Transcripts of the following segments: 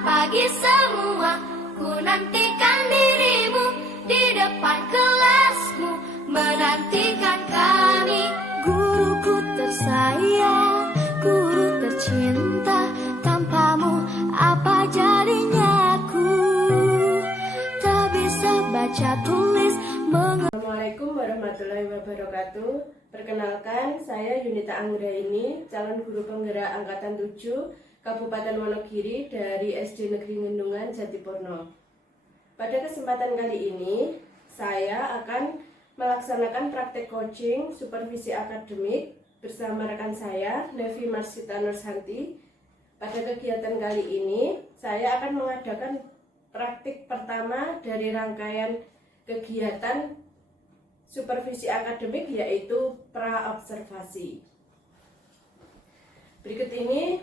pagi semua, ku nantikan dirimu di depan kelasmu, menantikan kami. Guruku tersayang, guru tercinta, tanpamu apa jadinya aku? Tak bisa baca tulis. Assalamualaikum warahmatullahi wabarakatuh. Perkenalkan, saya Yunita Anggraini, calon guru penggerak Angkatan 7 Kabupaten Wonogiri dari SD Negeri Ngendungan, Jatiporno. Pada kesempatan kali ini, saya akan melaksanakan praktek coaching supervisi akademik bersama rekan saya, Nevi Marsita Nursanti. Pada kegiatan kali ini, saya akan mengadakan praktik pertama dari rangkaian kegiatan supervisi akademik, yaitu pra-observasi. Berikut ini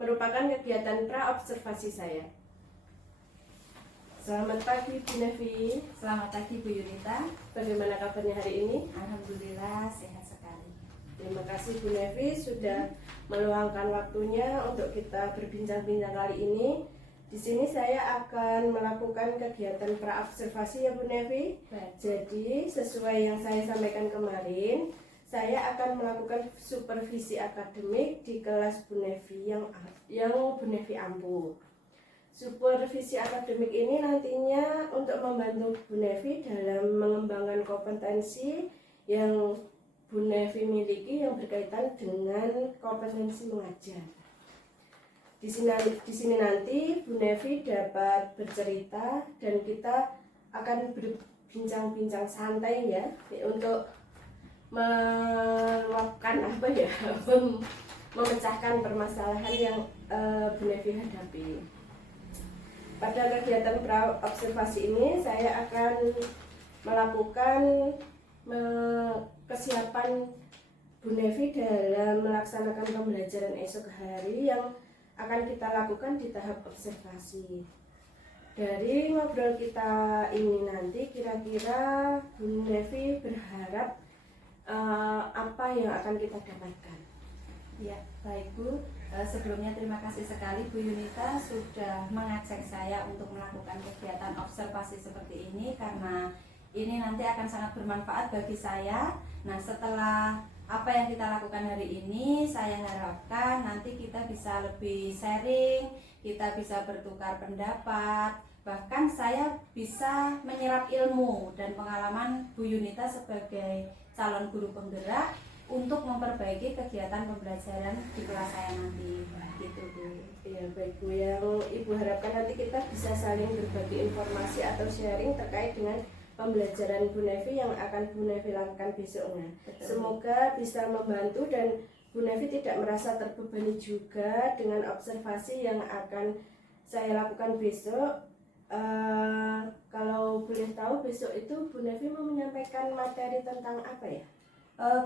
merupakan kegiatan pra-observasi saya. Selamat pagi Bu Nevi. Selamat pagi Bu Yunita. Bagaimana kabarnya hari ini? Alhamdulillah sehat sekali. Terima kasih Bu Nevi sudah meluangkan waktunya untuk kita berbincang-bincang kali ini. Di sini saya akan melakukan kegiatan pra-observasi ya Bu Nevi. Baik. Jadi sesuai yang saya sampaikan kemarin, saya akan melakukan supervisi akademik di kelas Bu Nevi yang Bu Nevi ampuh. Supervisi akademik ini nantinya untuk membantu Bu Nevi dalam mengembangkan kompetensi yang Bu Nevi miliki yang berkaitan dengan kompetensi mengajar. Di sini nanti Bu Nevi dapat bercerita dan kita akan berbincang-bincang santai ya untuk meluapkan memecahkan permasalahan yang Bu Nevi hadapi. Pada kegiatan pra-observasi ini saya akan melakukan kesiapan Bu Nevi dalam melaksanakan pembelajaran esok hari yang akan kita lakukan di tahap observasi. Dari ngobrol kita ini nanti kira-kira Bu Nevi berharap apa yang akan kita dapatkan? Ya, baik Bu. Sebelumnya terima kasih sekali Bu Yunita sudah mengajak saya untuk melakukan kegiatan observasi seperti ini, karena ini nanti akan sangat bermanfaat bagi saya. Nah, setelah apa yang kita lakukan hari ini, saya harapkan nanti kita bisa lebih sharing, kita bisa bertukar pendapat, bahkan saya bisa menyerap ilmu dan pengalaman Bu Yunita sebagai calon guru penggerak untuk memperbaiki kegiatan pembelajaran di kelas saya nanti. Gitu Bu. Ya baik Bu, yang Ibu harapkan nanti kita bisa saling berbagi informasi atau sharing terkait dengan pembelajaran Bu Nevi yang akan Bu Nevi lakukan besoknya. Betul. Semoga bisa membantu dan Bu Nevi tidak merasa terbebani juga dengan observasi yang akan saya lakukan besok. Kalau boleh tahu, besok itu Bu Nevi mau menyampaikan materi tentang apa ya?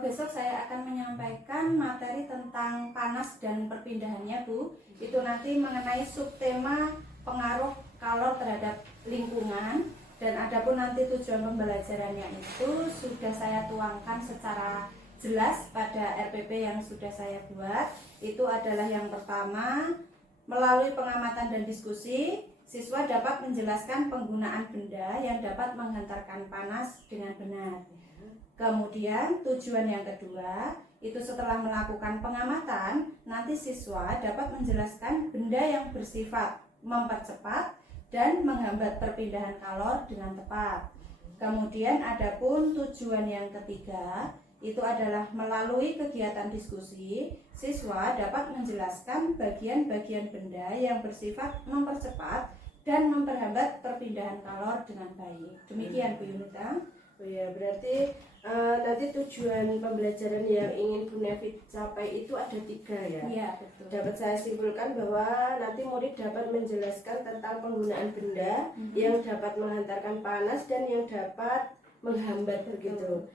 Besok saya akan menyampaikan materi tentang panas dan perpindahannya Bu. Itu nanti mengenai subtema pengaruh kalor terhadap lingkungan. Dan adapun nanti tujuan pembelajarannya itu sudah saya tuangkan secara jelas pada RPP yang sudah saya buat. Itu adalah yang pertama, melalui pengamatan dan diskusi, siswa dapat menjelaskan penggunaan benda yang dapat menghantarkan panas dengan benar. Kemudian tujuan yang kedua, itu setelah melakukan pengamatan, nanti siswa dapat menjelaskan benda yang bersifat mempercepat dan menghambat perpindahan kalor dengan tepat. Kemudian adapun tujuan yang ketiga, itu adalah melalui kegiatan diskusi, siswa dapat menjelaskan bagian-bagian benda yang bersifat mempercepat dan memperhambat perpindahan kalor dengan baik. Demikian Bu Yunita. Oh ya, berarti nanti tujuan pembelajaran yang ingin Bu Nevi capai itu ada 3 ya? Iya, betul. Dapat saya simpulkan bahwa nanti murid dapat menjelaskan tentang penggunaan benda yang dapat menghantarkan panas dan yang dapat menghambat begitu.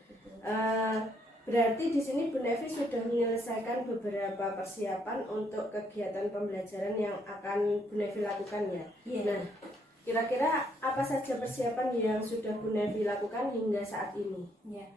Berarti di sini Bu Nevi sudah menyelesaikan beberapa persiapan untuk kegiatan pembelajaran yang akan Bu Nevi lakukan ya? Iya. Nah, kira-kira apa saja persiapan yang sudah Bu Nevi lakukan hingga saat ini? Ya,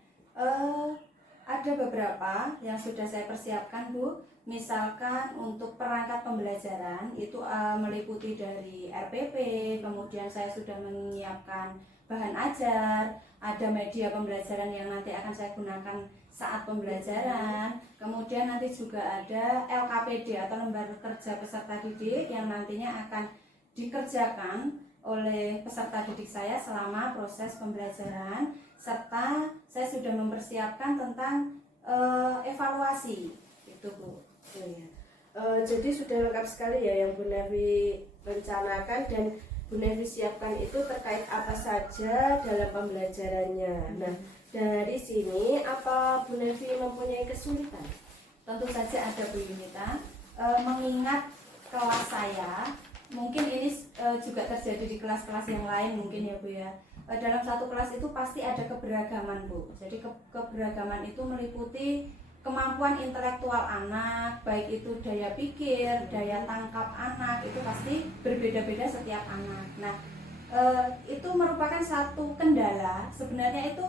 Ada beberapa yang sudah saya persiapkan, Bu. Misalkan untuk perangkat pembelajaran itu meliputi dari RPP, kemudian saya sudah menyiapkan bahan ajar, ada media pembelajaran yang nanti akan saya gunakan saat pembelajaran, kemudian nanti juga ada LKPD atau lembar kerja peserta didik yang nantinya akan dikerjakan oleh peserta didik saya selama proses pembelajaran, serta saya sudah mempersiapkan tentang evaluasi itu, Bu. Oh, ya. Jadi sudah lengkap sekali ya yang Bu Nevi rencanakan dan Bu Nevi siapkan itu terkait apa saja dalam pembelajarannya. Nah, dari sini apa Bu Nevi mempunyai kesulitan? Tentu saja ada, Bu Yunita. Mengingat kelas saya, mungkin ini juga terjadi di kelas-kelas yang lain mungkin ya, Bu ya. Dalam satu kelas itu pasti ada keberagaman, Bu. Jadi keberagaman itu meliputi kemampuan intelektual anak, baik itu daya pikir, daya tangkap anak, itu pasti berbeda-beda setiap anak. Nah, itu merupakan satu kendala. Sebenarnya itu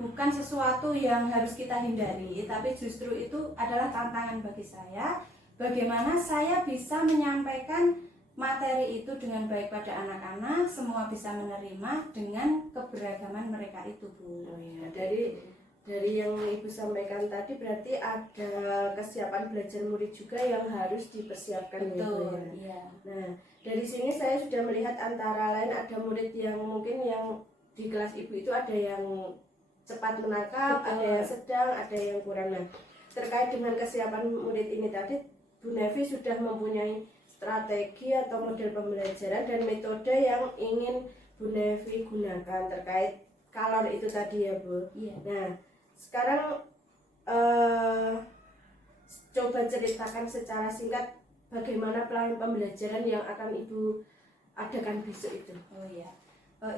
bukan sesuatu yang harus kita hindari, tapi justru itu adalah tantangan bagi saya. Bagaimana saya bisa menyampaikan materi itu dengan baik pada anak-anak, semua bisa menerima dengan keberagaman mereka itu, Bu. Oh ya, dari yang Ibu sampaikan tadi berarti ada kesiapan belajar murid juga yang harus dipersiapkan. Betul, ya. iya. Nah, dari sini saya sudah melihat antara lain ada murid yang mungkin yang di kelas Ibu itu ada yang cepat menangkap, Betul. ada yang sedang, ada yang kurang. Nah, terkait dengan kesiapan murid ini tadi, Bu Nevi sudah mempunyai strategi atau model pembelajaran dan metode yang ingin Bu Nevi gunakan terkait kalor itu tadi ya, Bu. Iya. Nah, sekarang coba ceritakan secara singkat bagaimana plan pembelajaran yang akan Ibu adakan besok itu. Oh iya.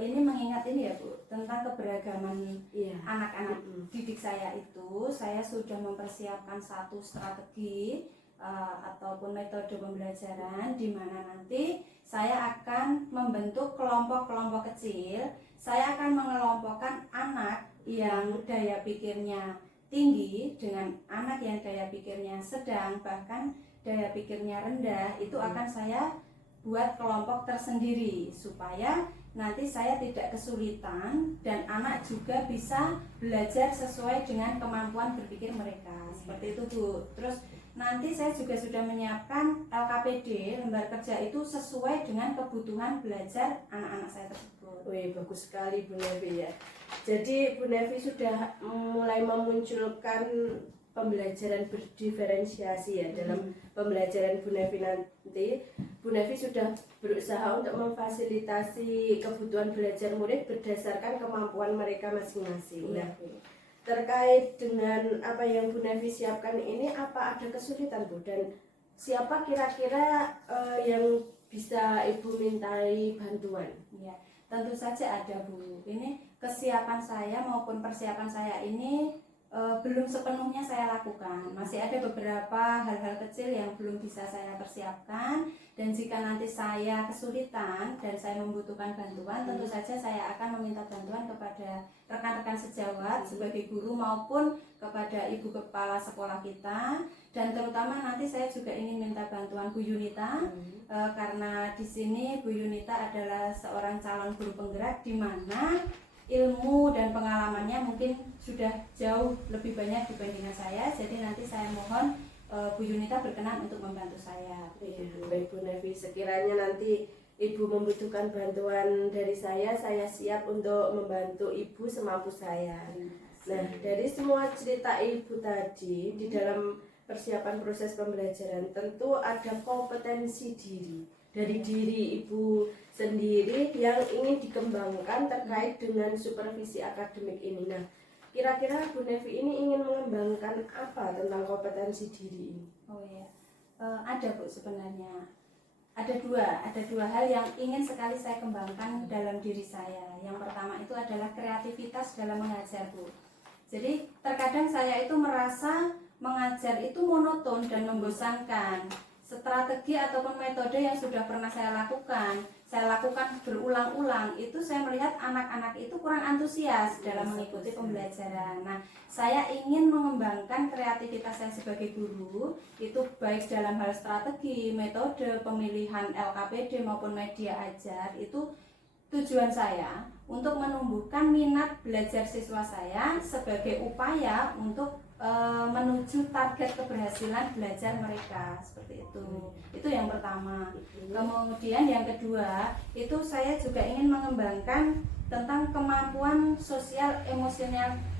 Ini mengingat ini ya, Bu, tentang keberagaman Iya. anak-anak didik saya itu, saya sudah mempersiapkan satu strategi ataupun metode pembelajaran di mana nanti saya akan membentuk kelompok-kelompok kecil. Saya akan mengelompokkan anak yang daya pikirnya tinggi dengan anak yang daya pikirnya sedang, bahkan daya pikirnya rendah. Itu akan saya buat kelompok tersendiri supaya nanti saya tidak kesulitan dan anak juga bisa belajar sesuai dengan kemampuan berpikir mereka. Seperti itu, Bu. Terus nanti saya juga sudah menyiapkan LKPD, lembar kerja itu sesuai dengan kebutuhan belajar anak-anak saya tersebut. Wih, bagus sekali Bu Nevi ya. Jadi Bu Nevi sudah mulai memunculkan pembelajaran berdiferensiasi ya dalam pembelajaran Bu Nevi nanti. Bu Nevi sudah berusaha untuk memfasilitasi kebutuhan belajar murid berdasarkan kemampuan mereka masing-masing. Nah, terkait dengan apa yang Bu Nevi siapkan ini, apa ada kesulitan, Bu? Dan siapa kira-kira yang bisa Ibu mintai bantuan? Ya, tentu saja ada, Bu. Ini kesiapan saya maupun persiapan saya ini belum sepenuhnya saya lakukan. Masih ada beberapa hal-hal kecil yang belum bisa saya persiapkan, dan jika nanti saya kesulitan dan saya membutuhkan bantuan, tentu saja saya akan meminta bantuan kepada rekan-rekan sejawat sebagai guru maupun kepada ibu kepala sekolah kita, dan terutama nanti saya juga ingin minta bantuan Bu Yunita karena di sini Bu Yunita adalah seorang calon guru penggerak di mana ilmu dan pengalamannya mungkin sudah jauh lebih banyak dibandingkan saya. Jadi nanti saya mohon Bu Yunita berkenan untuk membantu saya. Iya, baik Bu Nevi, sekiranya nanti Ibu membutuhkan bantuan dari saya siap untuk membantu Ibu semampu saya. Nah, dari semua cerita Ibu tadi di dalam persiapan proses pembelajaran tentu ada kompetensi diri dari diri Ibu sendiri yang ingin dikembangkan terkait dengan supervisi akademik ini. Nah, kira-kira Bu Nevi ini ingin mengembangkan apa tentang kompetensi diri ini? Oh ya, ada Bu sebenarnya. Ada dua hal yang ingin sekali saya kembangkan dalam diri saya. Yang pertama itu adalah kreativitas dalam mengajar, Bu. Jadi terkadang saya itu merasa mengajar itu monoton dan membosankan. Strategi ataupun metode yang sudah pernah saya lakukan saya lakukan berulang-ulang, itu saya melihat anak-anak itu kurang antusias dalam mengikuti pembelajaran. Nah, saya ingin mengembangkan kreativitas saya sebagai guru, itu baik dalam hal strategi, metode, pemilihan LKPD maupun media ajar. Itu tujuan saya untuk menumbuhkan minat belajar siswa saya sebagai upaya untuk menuju target keberhasilan belajar mereka, seperti itu. Itu yang pertama. Kemudian yang kedua, itu saya juga ingin mengembangkan tentang kemampuan sosial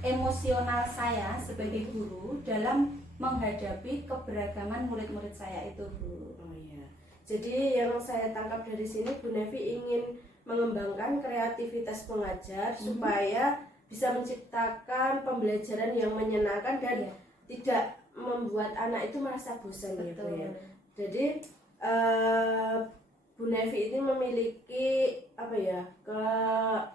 emosional saya sebagai guru dalam menghadapi keberagaman murid-murid saya itu, Bu. Oh iya. Jadi yang saya tangkap dari sini, Bu Nevi ingin mengembangkan kreativitas pengajar supaya bisa menciptakan pembelajaran yang menyenangkan dan tidak membuat anak itu merasa bosan. Betul. Ya, Bu ya. Jadi Bu Nevi ini memiliki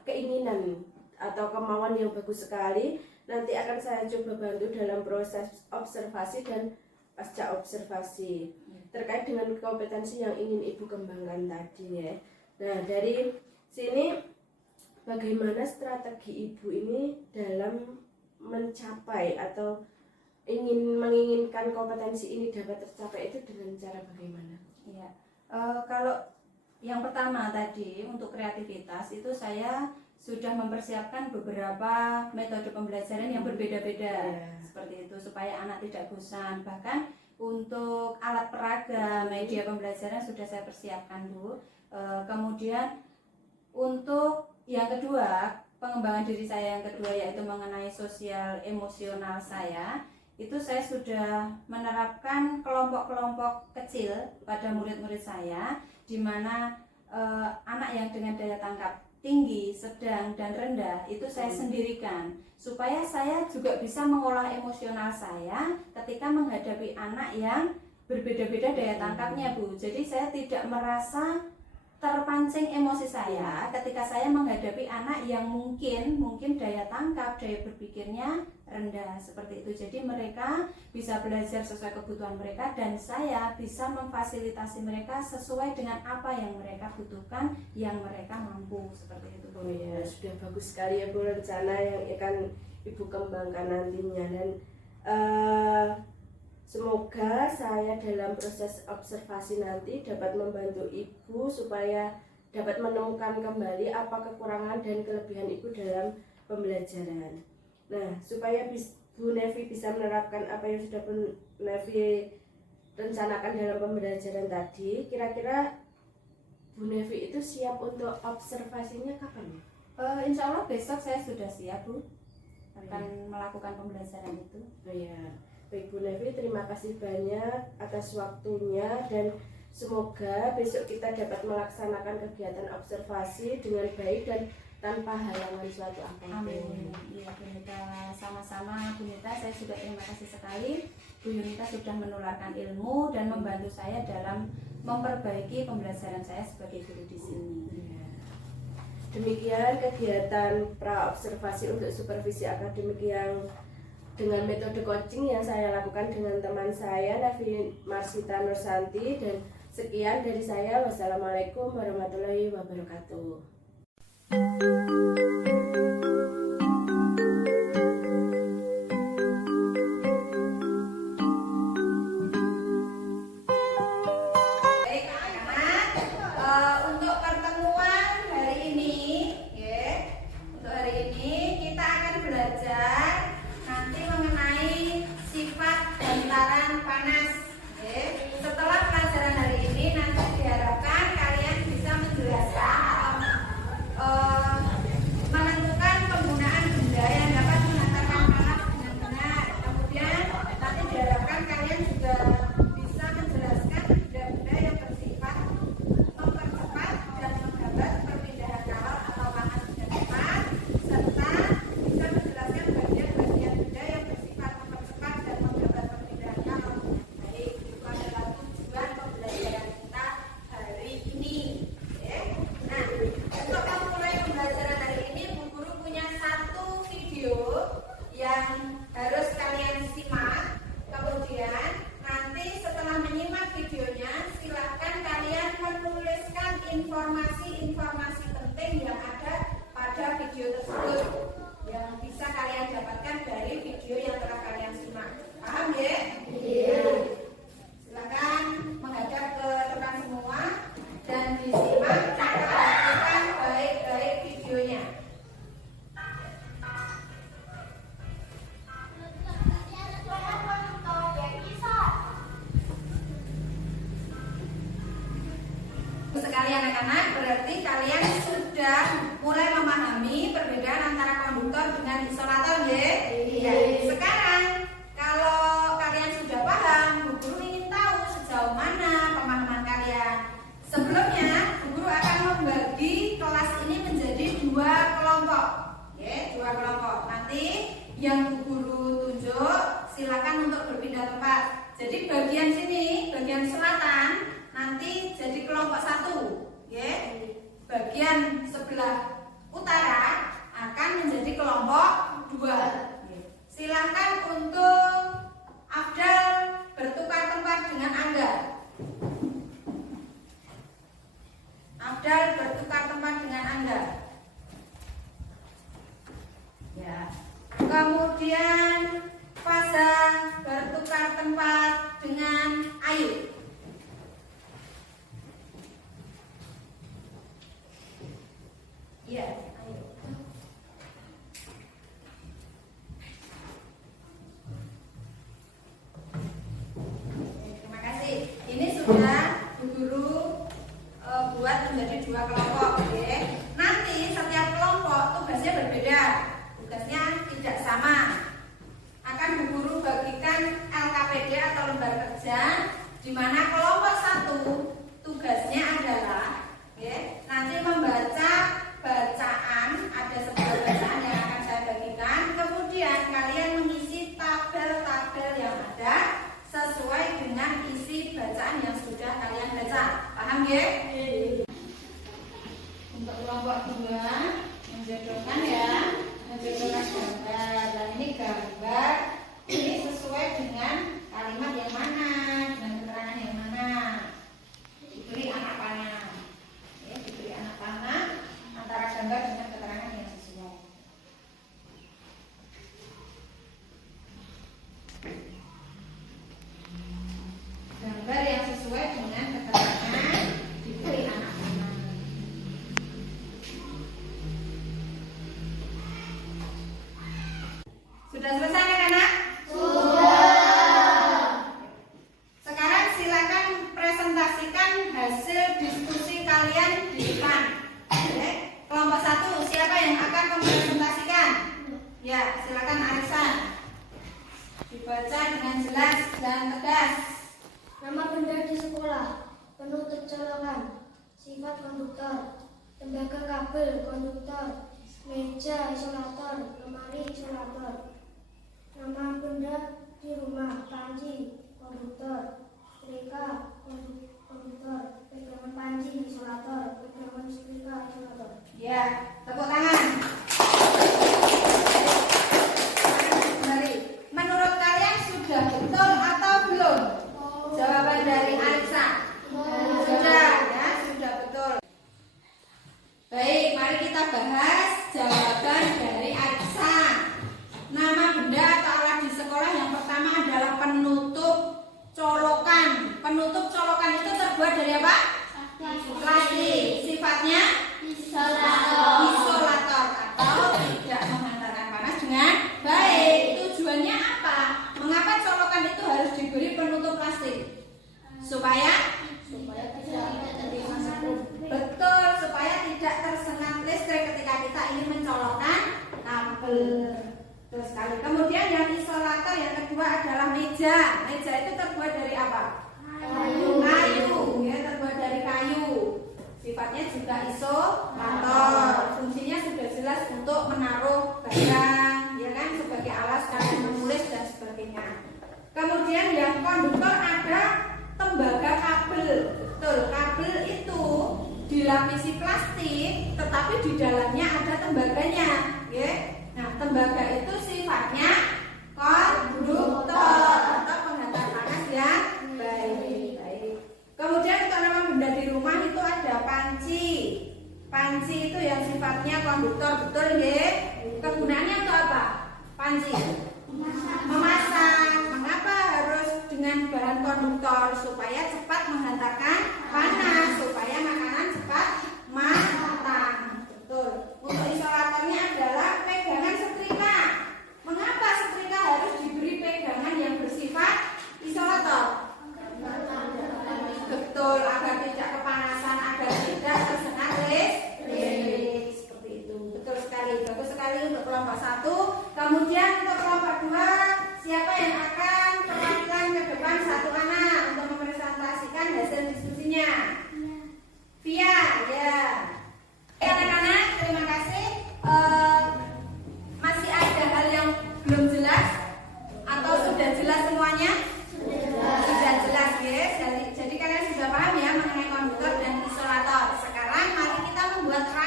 keinginan atau kemauan yang bagus sekali. Nanti akan saya coba bantu dalam proses observasi dan pasca observasi terkait dengan kompetensi yang ingin Ibu kembangkan tadi ya. Nah, dari sini bagaimana strategi Ibu ini dalam mencapai atau menginginkan kompetensi ini dapat tercapai itu dengan cara bagaimana? Iya, kalau yang pertama tadi untuk kreativitas itu saya sudah mempersiapkan beberapa metode pembelajaran yang berbeda-beda seperti itu supaya anak tidak bosan. Bahkan untuk alat peraga, media pembelajaran sudah saya persiapkan, Bu. Kemudian untuk yang kedua, pengembangan diri saya yang kedua yaitu mengenai sosial emosional saya, itu saya sudah menerapkan kelompok-kelompok kecil pada murid-murid saya, di mana anak yang dengan daya tangkap tinggi, sedang, dan rendah itu saya sendirikan supaya saya juga bisa mengolah emosional saya ketika menghadapi anak yang berbeda-beda daya tangkapnya, Bu. Jadi saya tidak merasa terpancing emosi saya ketika saya menghadapi anak yang mungkin daya tangkap, daya berpikirnya rendah seperti itu. Jadi mereka bisa belajar sesuai kebutuhan mereka dan saya bisa memfasilitasi mereka sesuai dengan apa yang mereka butuhkan, yang mereka mampu, seperti itu, Bu. Oh ya, sudah bagus sekali ya, Bu, rencana yang akan Ibu kembangkan nantinya. Dan semoga saya dalam proses observasi nanti dapat membantu Ibu supaya dapat menemukan kembali apa kekurangan dan kelebihan Ibu dalam pembelajaran. Nah, supaya Bu Nevi bisa menerapkan apa yang sudah Bu Nevi rencanakan dalam pembelajaran tadi, kira-kira Bu Nevi itu siap untuk observasinya kapan? Insya Allah besok saya sudah siap, Bu, akan melakukan pembelajaran itu. Oh ya. Baik Bu Nevi, terima kasih banyak atas waktunya dan semoga besok kita dapat melaksanakan kegiatan observasi dengan baik dan tanpa halangan suatu apapun. Amin. Iya, Bu Yunita, sama-sama Bu Yunita, saya juga terima kasih sekali. Bu Yunita sudah menularkan ilmu dan membantu saya dalam memperbaiki pembelajaran saya sebagai guru di sini. Demikian kegiatan pra-observasi untuk supervisi akademik yang dengan metode coaching yang saya lakukan dengan teman saya Nevi Marsita Nursanti. Dan sekian dari saya. Wassalamualaikum warahmatullahi wabarakatuh. Baik anak-anak, untuk pertemuan hari ini, untuk hari ini kita akan belajar nanti mengenai sifat bantaran panas. Setelah pelajaran hari ini nanti diharapkan kalian bisa menjelaskan atau dua kelompok. Ya, dua kelompok. Nanti yang Bu Guru tunjuk silakan untuk berpindah tempat. Jadi bagian sini, bagian selatan nanti jadi kelompok 1. Ya. Bagian sebelah utara akan menjadi kelompok 2. Silakan untuk Afdal bertukar tempat dengan Angga. Afdal bertukar tempat dengan Angga. Ya. Kemudian Faza bertukar tempat dengan Ayu. Ya, Ayu. Terima kasih. Ini sudah Bu Guru buat menjadi dua kelompok. Oke. Nanti setiap kelompok tugasnya berbeda. Tugasnya tidak sama. Akan Bu Guru bagikan LKPD atau lembar kerja, di mana kelompok 1 tugasnya adalah nanti membaca bacaan, ada sebuah bacaan yang akan saya bagikan. Kemudian kalian mengisi tabel-tabel yang ada sesuai dengan isi bacaan yang sudah kalian baca. Paham ya? Untuk kelompok 2 menjodohkan ya, menjodohkan gambar. Dan ini gambar, ini sesuai dengan kalimat yang mana, dengan keterangan yang mana. Diberi anak panah, ya, diberi anak panah antara gambar dengan keterangan yang sesuai. Gambar yang sesuai dengan keterangan diberi anak panah. Sudah selesai kan anak? Sudah. Sekarang silakan presentasikan hasil diskusi kalian di depan. Oke. Kelompok 1 siapa yang akan mempresentasikan? Ya, silakan Arisan. Dibaca dengan jelas dan tegas. Nama benda di sekolah, penutup colokan, sifat konduktor, tembaga kabel konduktor, meja isolator, lemari isolator. Nama benda di rumah, panci konduktor, setrika konduktor, pegangan panci isolator, pegangan setrika isolator. Ya, tepuk tangan. Mari. Menurut kalian sudah betul atau belum? Jawaban dari Alisa. Sudah, ya, sudah betul. Baik, mari kita bahas jawaban dari Alisa. Nama benda atau alat di sekolah yang pertama adalah penutup colokan. Penutup colokan itu terbuat dari apa? Plastik. Sifatnya isolator atau tidak menghantarkan panas dengan baik. Tujuannya apa? Mengapa colokan itu harus diberi penutup plastik? Supaya betul, supaya tidak tersengat listrik ketika kita ingin mencolokkan kabel. Betul sekali. Kemudian yang isolator yang kedua adalah meja. Meja itu terbuat dari apa? Kayu, ya, terbuat dari kayu. Sifatnya juga isolator. Fungsinya sudah jelas untuk menaruh barang, ya kan, sebagai alas kalian menulis dan sebagainya. Kemudian yang konduktor ada tembaga kabel. Betul, kabel itu dilapisi plastik, tetapi di dalamnya ada tembaganya, ya. Nah, tembaga itu sifatnya konduktor atau penghantar panas yang baik. Kemudian untuk nama benda di rumah itu ada panci. Panci itu yang sifatnya konduktor, betul ya? Kegunaannya untuk apa? Panci memasak. Mengapa harus dengan bahan konduktor? Supaya cepat menghantarkan panas, supaya makanan cepat matang. Betul. Untuk isolatornya adalah pegangan setrika. Mengapa setrika harus diberi pegangan yang bersifat isolator? Betul, agar tidak kepanasan, agar tidak tersengat listrik. Seperti itu. Betul sekali. Bagus sekali untuk kelompok 1. Kemudian untuk kelompok 2, siapa yang akan perwakilan ke depan satu anak untuk mempresentasikan hasil diskusinya? Via, ya. Anak-anak, terima kasih.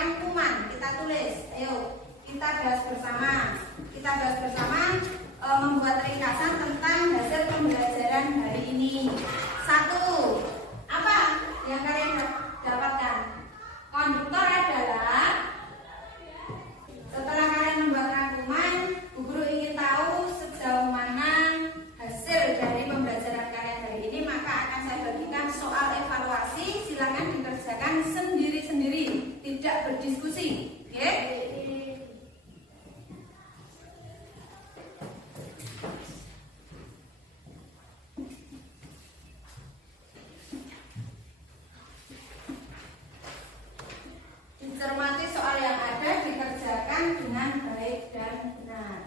rangkuman kita tulis. Ayo kita bahas bersama. Kita bahas bersama membuat ringkasan tentang hasil pembelajaran hari ini. 1. Apa yang kalian dapatkan? Konduktor adalah, setelah kalian membuat rangkuman, Bu Guru ingin tahu sejauh mana hasil dari pembelajaran kalian hari ini, maka akan saya bagikan soal evaluasi. Silakan dikerjakan sendiri-sendiri, tidak berdiskusi. Oke? Dicermati soal yang ada, dikerjakan dengan baik dan benar.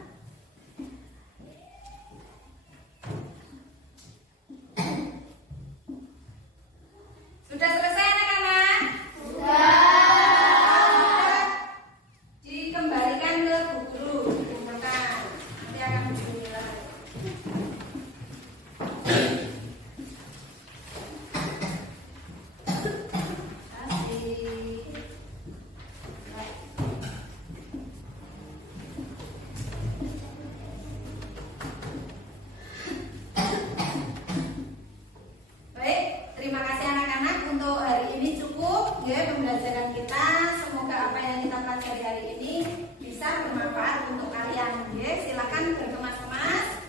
Sudah selesai anak-anak? Sudah. Dikembalikan ke Bu Guru, dikumpulkan. Nanti akan dinilai. Baik, terima kasih anak-anak, untuk hari ini cukup ya pembelajaran kita. Semoga apa yang kita pelajari hari ini bisa bermanfaat untuk kalian. Ya, silakan berkemas-kemas.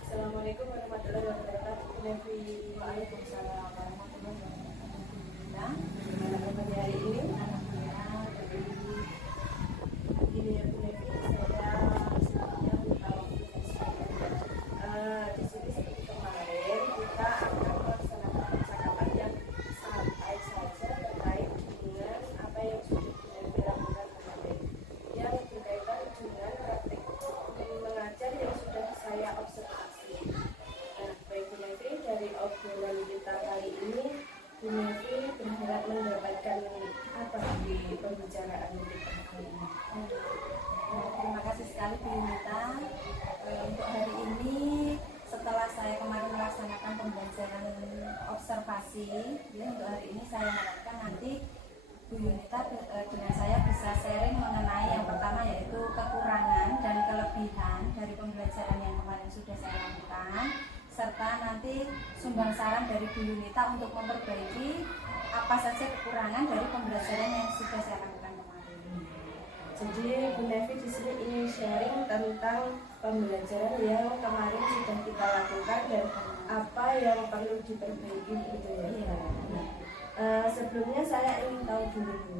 Assalamualaikum warahmatullahi wabarakatuh. Nevi. Waalaikumsalam warahmatullahi wabarakatuh. Gimana kabar hari ini? Gini ya Bu Nevi, saya sebelumnya minta waktu dari saya. Di sini seperti kemarin kita akan melaksanakan percakapan yang santai saja terkait dengan apa yang sudah Bu Nevi lakukan kemarin, yang berkaitan dengan praktik mengajar yang sudah saya observasi. Nah, baik Bu Nevi, dari obrolan kita kali ini, Bu Nevi berharap mendapatkan apa di pembicaraan kita kali ini? Terima kasih sekali Bu Yunita. Untuk hari ini, setelah saya kemarin melaksanakan pembelajaran observasi, ya, untuk hari ini saya harapkan nanti Bu Yunita dengan saya bisa sharing mengenai yang pertama, yaitu kekurangan dan kelebihan dari pembelajaran yang kemarin sudah saya lakukan, serta nanti sumbang saran dari Bu Yunita untuk memperbaiki apa saja kekurangan dari pembelajaran yang sudah saya lakukan kemarin. Jadi Bu Nevi di sini ingin sharing tentang pembelajaran yang kemarin sudah kita lakukan dan apa yang perlu diperbaiki gitu ya. Sebelumnya saya ingin tahu dulu Bu,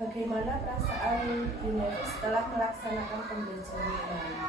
bagaimana perasaan Bu Nevi setelah melaksanakan pembelajaran kemarin?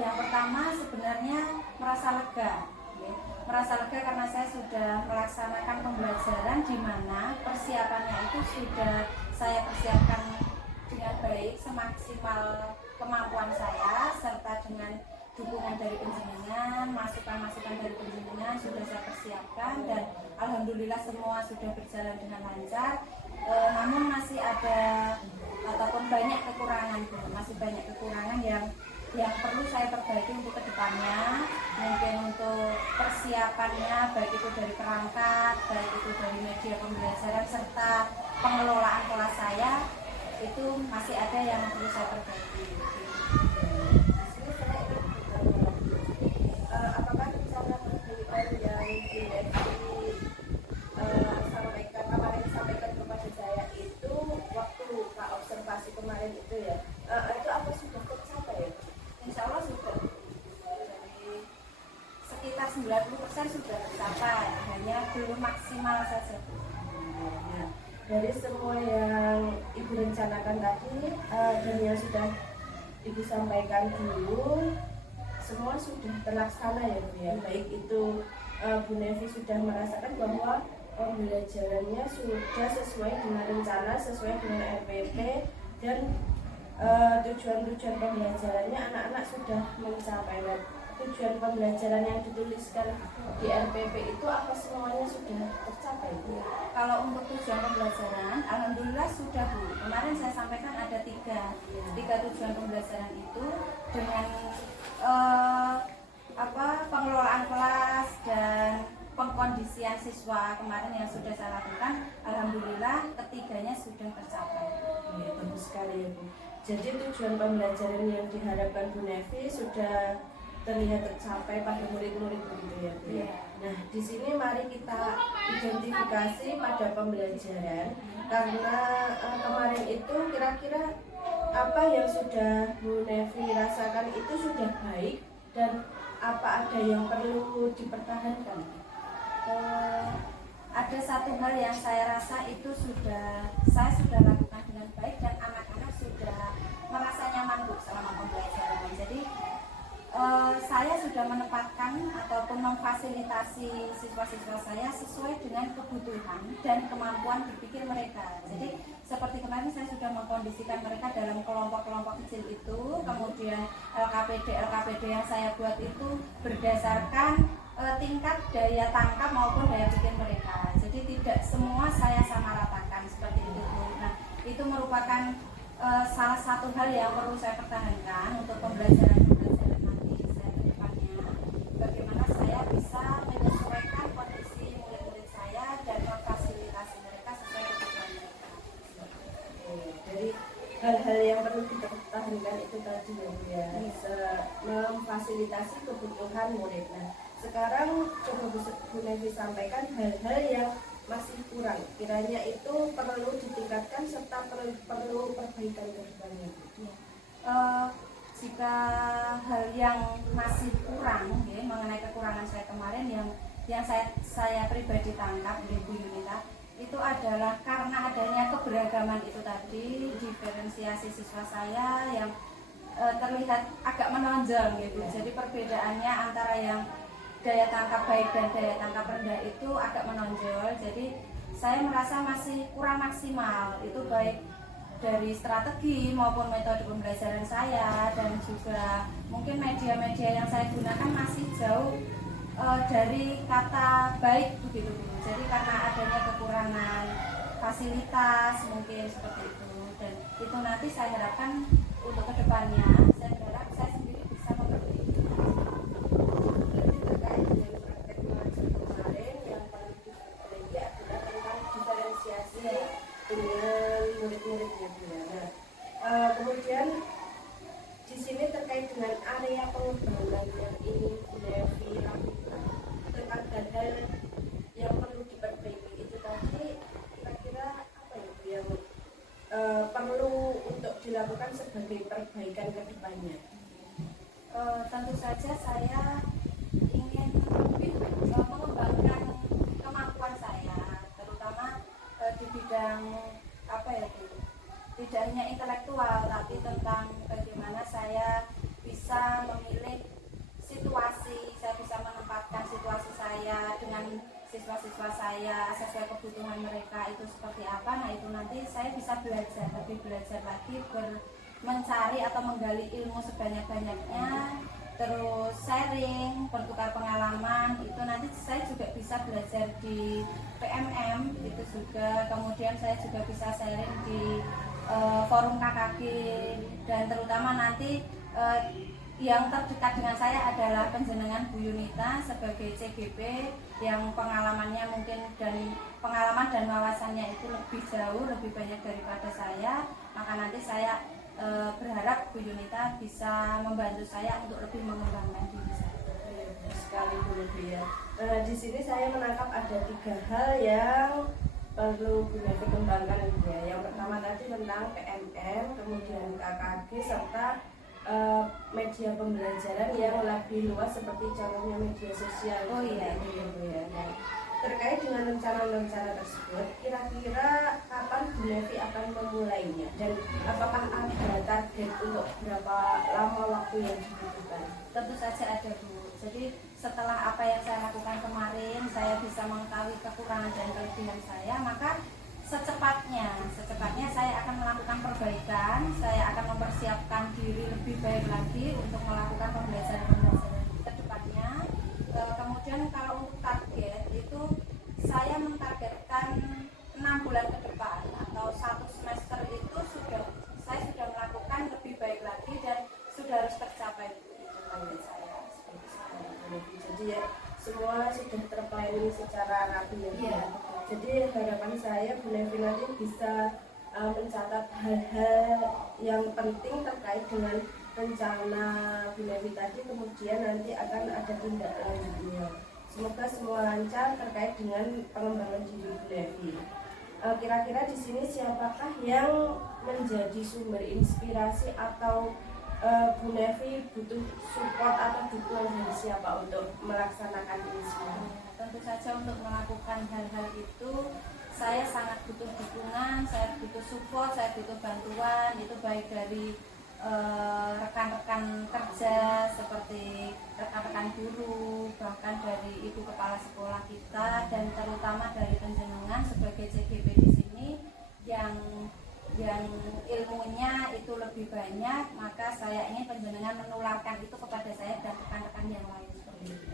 Yang pertama sebenarnya merasa lega, ya. Merasa lega karena saya sudah melaksanakan pembelajaran di mana persiapannya itu sudah saya persiapkan dengan baik semaksimal kemampuan saya, serta dengan dukungan dari penjenengan, masukan-masukan dari penjenengan sudah saya persiapkan, dan alhamdulillah semua sudah berjalan dengan lancar. Namun masih ada ataupun banyak kekurangan, masih banyak kekurangan yang perlu saya perbaiki untuk kedepannya. Mungkin untuk persiapannya, baik itu dari perangkat, baik itu dari media pembelajaran, serta pengelolaan kelas saya, itu masih ada yang perlu saya perbaiki. Apakah rencana pembelian yang sampaikan kepada saya itu waktu Kak observasi kemarin itu ya, itu apa sudah tercapai? Insya Allah sudah, dari sekitar 90% sudah tercapai, hanya belum maksimal saja. Nah, dari semua yang Ibu rencanakan tadi dan yang sudah Ibu sampaikan dulu, semua sudah terlaksana ya Bu ya. Baik itu Bu Nevi sudah merasakan bahwa pembelajarannya sudah sesuai dengan rencana, sesuai dengan RPP, dan tujuan-tujuan pembelajarannya anak-anak sudah mencapai. Tujuan pembelajaran yang dituliskan di RPP itu apa semuanya sudah tercapai Bu? Kalau untuk tujuan pembelajaran, alhamdulillah sudah Bu. Kemarin saya sampaikan ada tiga tujuan pembelajaran itu. Dengan eh, pengelolaan kelas dan pengkondisian siswa kemarin yang sudah saya lakukan, alhamdulillah ketiganya sudah tercapai. Ya, bagus sekali ya Bu. Jadi tujuan pembelajaran yang diharapkan Bu Nevi sudah terlihat tercapai pada murid-murid begitu ya Bu. Iya. Nah, di sini mari kita identifikasi pada pembelajaran karena kemarin itu kira-kira apa yang sudah Bu Nevi rasakan itu sudah baik dan apa ada yang perlu dipertahankan? Ada satu hal yang saya rasa itu saya sudah lakukan dengan baik dan anak-anak sudah merasa nyaman Bu selama pembelajaran. Jadi saya sudah menempatkan ataupun memfasilitasi siswa-siswa saya sesuai dengan kebutuhan dan kemampuan berpikir mereka. Jadi seperti kemarin saya sudah mengkondisikan mereka dalam kelompok-kelompok kecil itu, kemudian LKPD yang saya buat itu berdasarkan tingkat daya tangkap maupun daya pikir mereka. Jadi tidak semua saya samaratakan seperti itu. Nah, itu merupakan salah satu hal yang perlu saya pertahankan untuk pembelajaran nanti saya ke depannya. Bagaimana saya bisa menyesuaikan kondisi murid-murid saya dan memfasilitasi mereka sesuai kebutuhan mereka. Jadi hal-hal yang perlu dipertahankan itu tadi ya Bu ya, memfasilitasi kebutuhan murid. Nah, sekarang coba Bu Nevi sampaikan hal-hal yang masih kurang, kiranya itu perlu ditingkatkan serta perlu perbaikan ke depannya. Jika hal yang masih kurang ya, mengenai kekurangan saya kemarin yang saya pribadi tangkap di Bu Yunita itu adalah karena adanya keberagaman itu tadi, diferensiasi siswa saya yang terlihat agak menonjol gitu. Jadi perbedaannya antara yang daya tangkap baik dan daya tangkap rendah itu agak menonjol. Jadi saya merasa masih kurang maksimal, itu baik dari strategi maupun metode pembelajaran saya, dan juga mungkin media-media yang saya gunakan masih jauh dari kata baik begitu. Jadi karena adanya kekurangan fasilitas mungkin seperti itu, dan itu nanti saya harapkan untuk kedepannya saya berharap saya sendiri bisa memperbaiki. Terkait dengan praktek mengajar kemarin yang paling diperbaiki adalah tentang diferensiasi dengan murid-muridnya Bu ya. Nah, kemudian di sini terkait dengan area pengembangan yang ingin Bu Nevi lakukan tentang hal-hal yang perlu diperbaiki itu tadi, kira-kira apa ya Bu yang perlu untuk dilakukan sebagai perbaikan ke depannya? Tentu saja saya ingin lebih mengembangkan kemampuan saya, terutama di bidang tidak hanya intelektual, tapi tentang bagaimana saya bisa memilih situasi, saya bisa menempatkan situasi saya dengan siswa-siswa saya sesuai kebutuhan mereka itu seperti apa. Nah, itu nanti saya bisa lebih belajar lagi, mencari atau menggali ilmu sebanyak-banyaknya, terus sharing, bertukar pengalaman. Itu nanti saya juga bisa belajar di PMM itu juga, kemudian saya juga bisa sharing di forum KKG, dan terutama nanti yang terdekat dengan saya adalah penjenengan Bu Yunita sebagai CGP yang pengalamannya mungkin dan pengalaman dan wawasannya itu lebih jauh, lebih banyak daripada saya. Maka nanti saya berharap Bu Yunita bisa membantu saya untuk lebih mengembangkan diri saya. Sekali Bu Nevi ya. Di sini saya menangkap ada 3 hal yang perlu Bu Nevi kembangkan ya. Yang pertama tadi tentang PMM, kemudian KKG serta media pembelajaran yang lebih luas seperti contohnya media sosial. Oh iya, ya Bu ya. Nah, terkait dengan rencana-rencana tersebut, kira-kira kapan Bu Nevi akan memulainya dan apakah ada target untuk berapa lama waktu yang dibutuhkan? Tentu saja ada Bu. Jadi setelah apa yang saya lakukan kemarin, saya bisa mengetahui kekurangan dan kelebihan saya, maka secepatnya saya akan melakukan perbaikan, saya akan mempersiapkan diri lebih baik lagi untuk melakukan pembelajaran ke depannya. Kemudian kalau untuk target itu saya mentargetkan 6 bulan ke depan atau 1 semester itu saya sudah melakukan lebih baik lagi dan sudah harus tercapai. target saya seperti sekarang. Jadi ya semua sudah terplanning secara rapi ya. Iya. Jadi harapan saya Bu Nevi nanti bisa mencatat hal-hal yang penting terkait dengan rencana Bu Nevi tadi, kemudian nanti akan ada tindak lanjutnya. Semoga semua lancar terkait dengan pengembangan diri Bu Nevi. Kira-kira di sini siapakah yang menjadi sumber inspirasi atau Bu Nevi butuh support atau dukungan dari siapa untuk melaksanakan ini semua? Tentu saja untuk melakukan hal-hal itu saya sangat butuh dukungan, saya butuh support, saya butuh bantuan, itu baik dari rekan-rekan kerja seperti rekan-rekan guru, bahkan dari ibu kepala sekolah kita, dan terutama dari penjenengan sebagai CGP di sini yang ilmunya itu lebih banyak, maka saya ingin penjenengan menularkan itu kepada saya dan rekan-rekan yang lain seperti itu.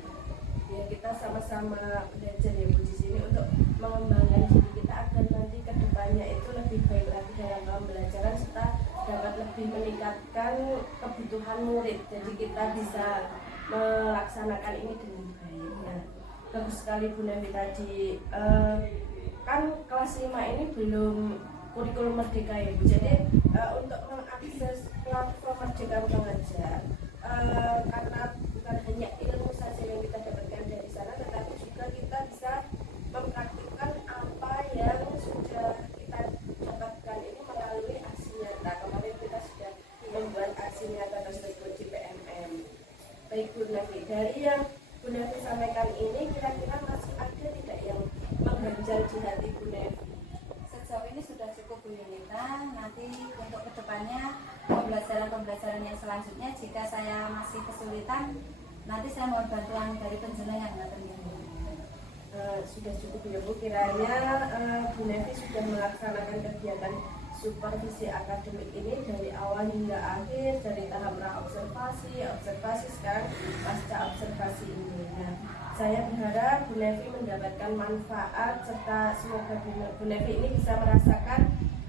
Ya, kita sama-sama belajar ya Bu di sini untuk mengembangkan diri kita agar nanti kedepannya itu lebih baik lagi dalam pembelajaran serta dapat lebih meningkatkan kebutuhan murid. Jadi kita bisa melaksanakan ini dengan baik. Nah, bagus sekali Bu Nevi tadi. Kan kelas 5 ini belum kurikulum merdeka ya Bu. Jadi untuk mengakses platform Merdeka Mengajar, karena bukan hanya ilmu saja yang kita dapatkan dari sana, tetapi juga kita bisa mempraktikkan apa yang sudah kita dapatkan ini melalui aksi nyata. Kemarin kita sudah membuat aksi nyata tersebut di PMM. Baik Bu Nevi, dari yang Bu Nevi sampaikan ini kira-kira masih ada tidak yang mengganjal di hati Bu Nevi? Sejauh ini sudah cukup Bu Yunita. Nanti untuk kedepannya pembelajaran yang selanjutnya jika saya masih kesulitan, nanti saya mohon bantuan dari penjenengan. Sudah cukup ya Bu, kiranya Bu Nevi sudah melaksanakan kegiatan supervisi akademik ini dari awal hingga akhir, dari tahap observasi sekarang pasca observasi ini. Nah, saya berharap Bu Nevi mendapatkan manfaat serta semoga Bu Nevi ini bisa merasakan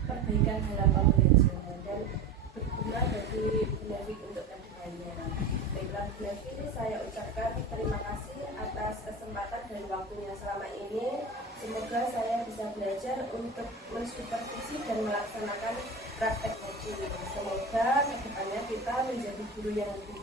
perbaikan dalam pembelajaran dan berguna bagi Bu Nevi untuk kedepannya. Baiklah Bu Nevi, saya ucapkan terima kasih atas kesempatan dan waktunya selama ini. Semoga saya bisa belajar untuk mensupervisi dan melaksanakan praktek ngaji. Semoga kedepannya kita menjadi guru yang lebih